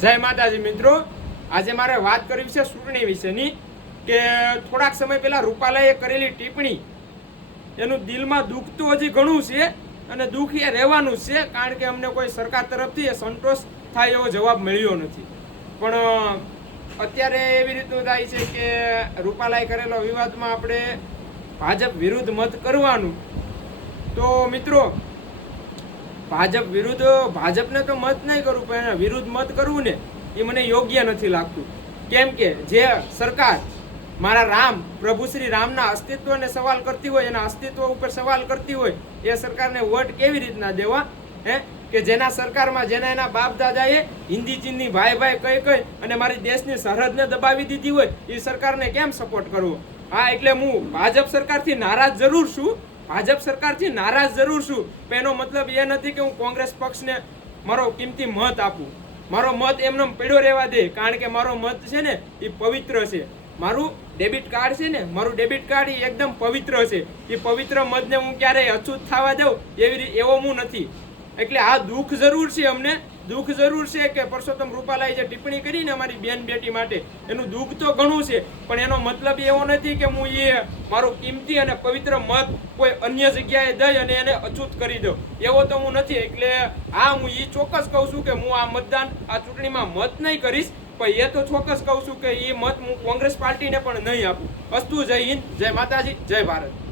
જય માતાજી મિત્રો. આજે મારે વાત કરવી છે ચૂંટણી વિશેની કે થોડાક સમય પહેલા રૂપાલાએ કરેલી ટિપ્પણી. એનું દિલમાં દુઃખ તો હજી ઘણું છે અને દુઃખ એ રહેવાનું છે કારણ કે અમને કોઈ સરકાર તરફથી એ સંતોષ થાય એવો જવાબ મળ્યો નથી. પણ અત્યારે એવી રીતનું થાય છે કે રૂપાલાએ કરેલો વિવાદમાં આપણે ભાજપ વિરુદ્ધ મત કરવાનું. તો મિત્રો ભાજપ વિરુદ્ધ, ભાજપને તો મત નહીં કરવું પણ એના વિરુદ્ધ મત કરવું ને, એ મને યોગ્ય નથી લાગતું. કેમ કે જે સરકાર મારા રામ, પ્રભુ શ્રી રામના અસ્તિત્વને સવાલ કરતી હોય, એના અસ્તિત્વ ઉપર સવાલ કરતી હોય, એ સરકારને વોટ કેવી રીતના દેવા? હે? કે જેના સરકારમાં, જેના એના બાપ દાદાએ હિન્દી ચીનની ભાઈ ભાઈ કઈ કઈ અને મારી દેશની સરહદને દબાવી દીધી હોય, એ સરકારને કેમ સપોર્ટ કરવો? હા, એટલે હું ભાજપ સરકારથી નારાજ જરૂર છું ભાજપ સરકારથી નારાજ જરૂર છું. પણ એનો મતલબ એ નથી કે હું કોંગ્રેસ પક્ષને મારો કિંમતી મત આપું. મારો મત એમને પડ્યો રહેવા દે, કારણ કે મારો મત છે ને, એ પવિત્ર છે. મારું ડેબિટ કાર્ડ છે ને, મારું ડેબિટ કાર્ડ એ એકદમ પવિત્ર છે. એ પવિત્ર મતને હું ક્યારેય અછૂત થવા દઉં એવી એવો હું નથી. એટલે આ દુઃખ જરૂર છે અમને. દુઃખ જરૂર છે કે પરસોત્તમ રૂપાલાએ જે ટિપ્પણી કરી ને અમારી બેન બેટી માટે, એનું દુઃખ તો ઘણું છે, પણ એનો મતલબ એવો નથી કે હું એ મારો કિંમતી અને પવિત્ર મત કોઈ અન્ય જગ્યાએ દઈ અને એને અછૂત કરી દઉં. એવો તો હું નથી, એટલે આ હું એ ચોક્કસ કહું છું કે હું આ મતદાન, આ ચૂંટણીમાં મત નહીં કરીશ, પણ એ તો ચોક્કસ કહું છું કે એ મત હું કોંગ્રેસ પાર્ટીને પણ નહીં આપું. અસ્તુ જય હિન્દ, જય માતાજી, જય ભારત.